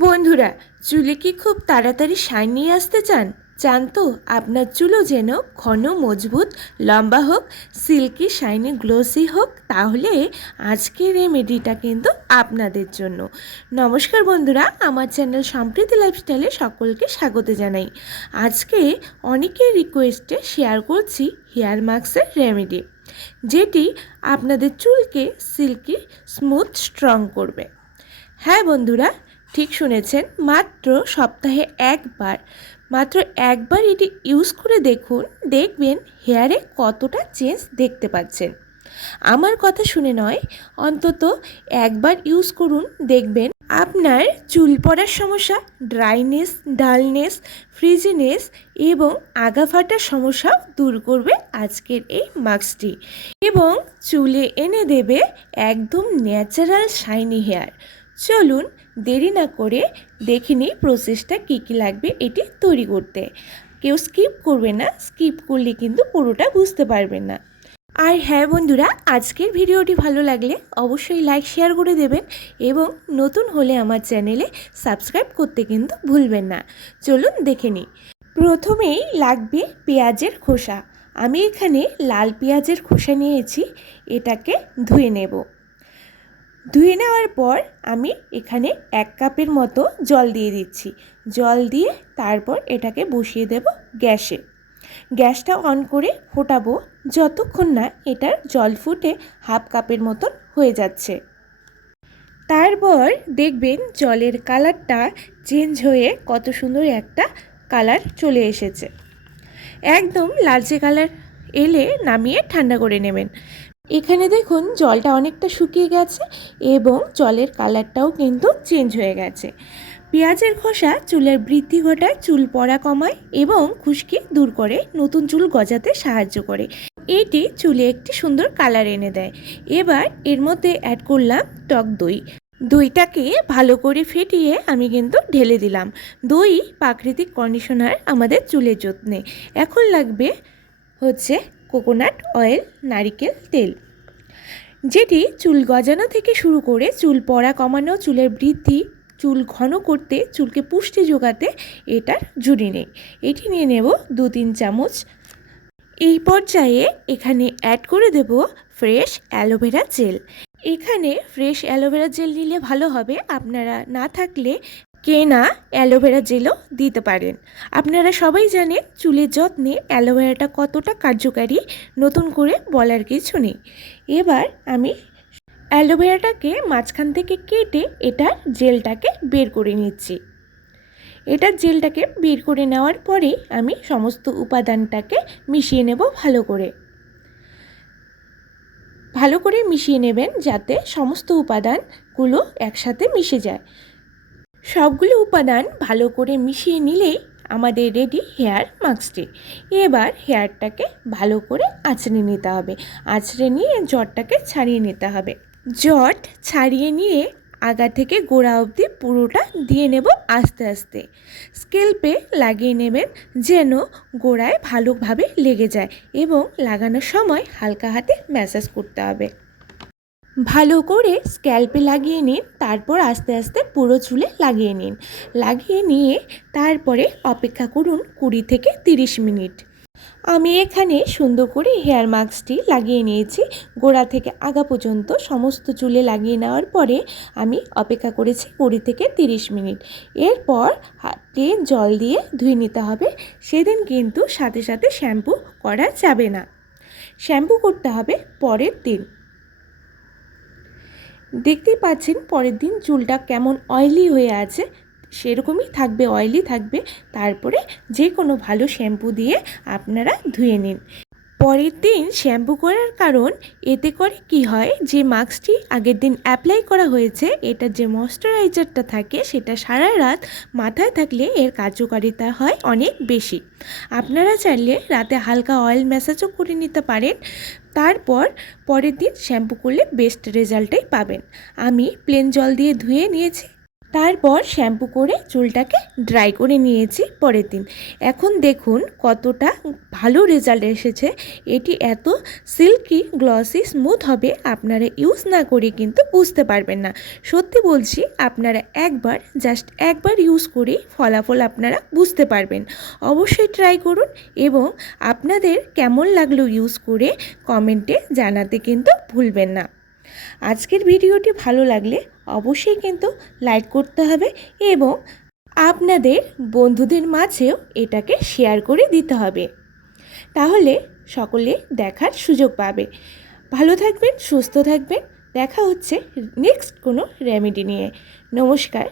বন্ধুরা, চুলে কি খুব তাড়াতাড়ি শাইন নিয়ে আসতে চান? চান তো আপনার চুলও যেন ঘন, মজবুত, লম্বা হোক, সিল্কি, শাইনি, গ্লোসি হোক? তাহলে আজকের রেমেডিটা কিন্তু আপনাদের জন্য। নমস্কার বন্ধুরা, আমার চ্যানেল সম্প্রীতি লাইফস্টাইলে সকলকে স্বাগত জানাই। আজকে অনেকের রিকোয়েস্টে শেয়ার করছি হেয়ার মাস্কের রেমেডি, যেটি আপনাদের চুলকে সিল্কি, স্মুথ, স্ট্রং করবে। হ্যাঁ বন্ধুরা, ঠিক শুনেছেন, মাত্র একবার এটি ইউজ করে দেখুন, দেখবেন হেয়ারে কতটা চেঞ্জ দেখতে পাচ্ছেন। আমার কথা শুনে নয়, অন্তত একবার ইউজ করুন, দেখবেন আপনার চুল পড়ার সমস্যা, ড্রাইনেস, ডালনেস, ফ্রিজিনেস এবং আগা ফাটার সমস্যাও দূর করবে আজকের এই মাস্কটি, এবং চুলে এনে দেবে একদম ন্যাচারাল শাইনি হেয়ার। চলুন দেরি না করে দেখে নিই প্রসেসটা কী কী লাগবে এটি তৈরি করতে। কেউ স্কিপ করবে না, স্কিপ করলে কিন্তু পুরোটা বুঝতে পারবেন না। আর হ্যাঁ বন্ধুরা, আজকের ভিডিওটি ভালো লাগলে অবশ্যই লাইক শেয়ার করে দেবেন, এবং নতুন হলে আমার চ্যানেলে সাবস্ক্রাইব করতে কিন্তু ভুলবেন না। চলুন দেখে নিই। প্রথমেই লাগবে পেঁয়াজের খোসা। আমি এখানে লাল পেঁয়াজের খোসা নিয়েছি, এটাকে ধুয়ে নেব। ধুয়ে নেওয়ার পর আমি এখানে 1 কাপের মতো জল দিয়ে দিচ্ছি। জল দিয়ে তারপর এটাকে বসিয়ে দেব গ্যাসে। গ্যাসটা অন করে ফোটাবো যতক্ষণ না এটার জল ফুটে 1/2 কাপের মতন হয়ে যাচ্ছে। তারপর দেখবেন জলের কালারটা চেঞ্জ হয়ে কত সুন্দর একটা কালার চলে এসেছে। একদম লালচে কালার এলে নামিয়ে ঠান্ডা করে নেবেন। এখানে দেখুন জলটা অনেকটা শুকিয়ে গেছে এবং জলের কালারটাও কিন্তু চেঞ্জ হয়ে গেছে। পেঁয়াজের খোসা চুলের বৃদ্ধি ঘটায়, চুল পড়া কমায় এবং খুশকি দূর করে, নতুন চুল গজাতে সাহায্য করে। এটি চুলে একটি সুন্দর কালার এনে দেয়। এবার এর মধ্যে অ্যাড করলাম টক দই। দইটাকে ভালো করে ফেটিয়ে আমি কিন্তু ঢেলে দিলাম। দই প্রাকৃতিক কন্ডিশনার আমাদের চুলের যত্নে। এখন লাগবে হচ্ছে কোকোনাট অয়েল, নারিকেল তেল, যেটি চুল গজানো থেকে শুরু করে চুল পড়া কমানো, চুলের বৃদ্ধি, চুল ঘন করতে, চুলকে পুষ্টি যোগাতে এটার জুড়ি নেই। এটি নিয়ে নেব 2-3 চামচ। এই পর্যায়ে এখানে অ্যাড করে দেব ফ্রেশ অ্যালোভেরা জেল। এখানে ফ্রেশ অ্যালোভেরা জেল নিলে ভালো হবে, আপনারা না থাকলে কেনা অ্যালোভেরা জেলও দিতে পারেন। আপনারা সবাই জানেন চুলের যত্নে অ্যালোভেরাটা কতটা কার্যকারী, নতুন করে বলার কিছু নেই। এবার আমি অ্যালোভেরাটাকে মাঝখান থেকে কেটে এটার জেলটাকে বের করে নিচ্ছি। এটার জেলটাকে বের করে নেওয়ার পরে আমি সমস্ত উপাদানটাকে মিশিয়ে নেব ভালো করে। ভালো করে মিশিয়ে নেবেন যাতে সমস্ত উপাদানগুলো একসাথে মিশে যায়। সবগুলো উপাদান ভালো করে মিশিয়ে নিলেই আমাদের রেডি হেয়ার মাস্কটি। এবার হেয়ারটাকে ভালো করে আঁচড়ে নিতে হবে। আঁচড়ে নিয়ে জটটাকে ছাড়িয়ে নিতে হবে। জট ছাড়িয়ে নিয়ে আগা থেকে গোড়া অবধি পুরোটা দিয়ে নেব আস্তে আস্তে। স্কেল্পে লাগিয়ে নেবেন যেন গোড়ায় ভালোভাবে লেগে যায়, এবং লাগানোর সময় হালকা হাতে ম্যাসাজ করতে হবে। ভালো করে স্ক্যাল্পে লাগিয়ে নিন, তারপর আস্তে আস্তে পুরো চুলে লাগিয়ে নিন। লাগিয়ে নিয়ে তারপরে অপেক্ষা করুন 20 থেকে 30 মিনিট। আমি এখানে সুন্দর করে হেয়ার মাস্কটি লাগিয়ে নিয়েছি। গোড়া থেকে আগা পর্যন্ত সমস্ত চুলে লাগিয়ে নেওয়ার পরে আমি অপেক্ষা করেছি 20 থেকে 30 মিনিট। এরপর হাতে জল দিয়ে ধুয়ে নিতে হবে। সেদিন কিন্তু সাথে সাথে শ্যাম্পু করা যাবে না, শ্যাম্পু করতে হবে পরের দিন। দেখতেই পাচ্ছেন পরের দিন চুলটা কেমন অয়েলি হয়ে আছে, সেরকমই থাকবে, অয়েলি থাকবে। তারপরে যে কোনো ভালো শ্যাম্পু দিয়ে আপনারা ধুয়ে নিন। পরের দিন শ্যাম্পু করার কারণ, এতে করে কি হয়, যে মাস্কটি আগের দিন অ্যাপ্লাই করা হয়েছে এটার যে ময়শ্চারাইজারটা থাকে সেটা সারা রাত মাথায় থাকলে এর কার্যকারিতা হয় অনেক বেশি। আপনারা চাইলে রাতে হালকা অয়েল ম্যাসাজও করে নিতে পারেন, তারপর পরের দিন শ্যাম্পু করলে বেস্ট রেজাল্টই পাবেন। আমি প্লেন জল দিয়ে ধুয়ে নিয়েছি, তারপর শ্যাম্পু করে চুলটাকে ড্রাই করে নিয়েছি পরের দিন। এখন দেখুন কতটা ভালো রেজাল্ট এসেছে। এটি এত সিল্কি গ্লসি স্মুথ হবে, আপনারা ইউজ না করে কিন্তু বুঝতে পারবেন না। সত্যি বলছি, আপনারা জাস্ট একবার ইউজ করেই ফলাফল আপনারা বুঝতে পারবেন। অবশ্যই ট্রাই করুন এবং আপনাদের কেমন লাগলো ইউজ করে কমেন্টে জানাতে কিন্তু ভুলবেন না। আজকের ভিডিওটি ভালো লাগলে অবশ্যই কিন্তু লাইক করতে হবে এবং আপনাদের বন্ধুদের মাঝেও এটাকে শেয়ার করে দিতে হবে, তাহলে সকলে দেখার সুযোগ পাবে। ভালো থাকবেন, সুস্থ থাকবেন। দেখা হচ্ছে নেক্সট কোনো রেমেডি নিয়ে। নমস্কার।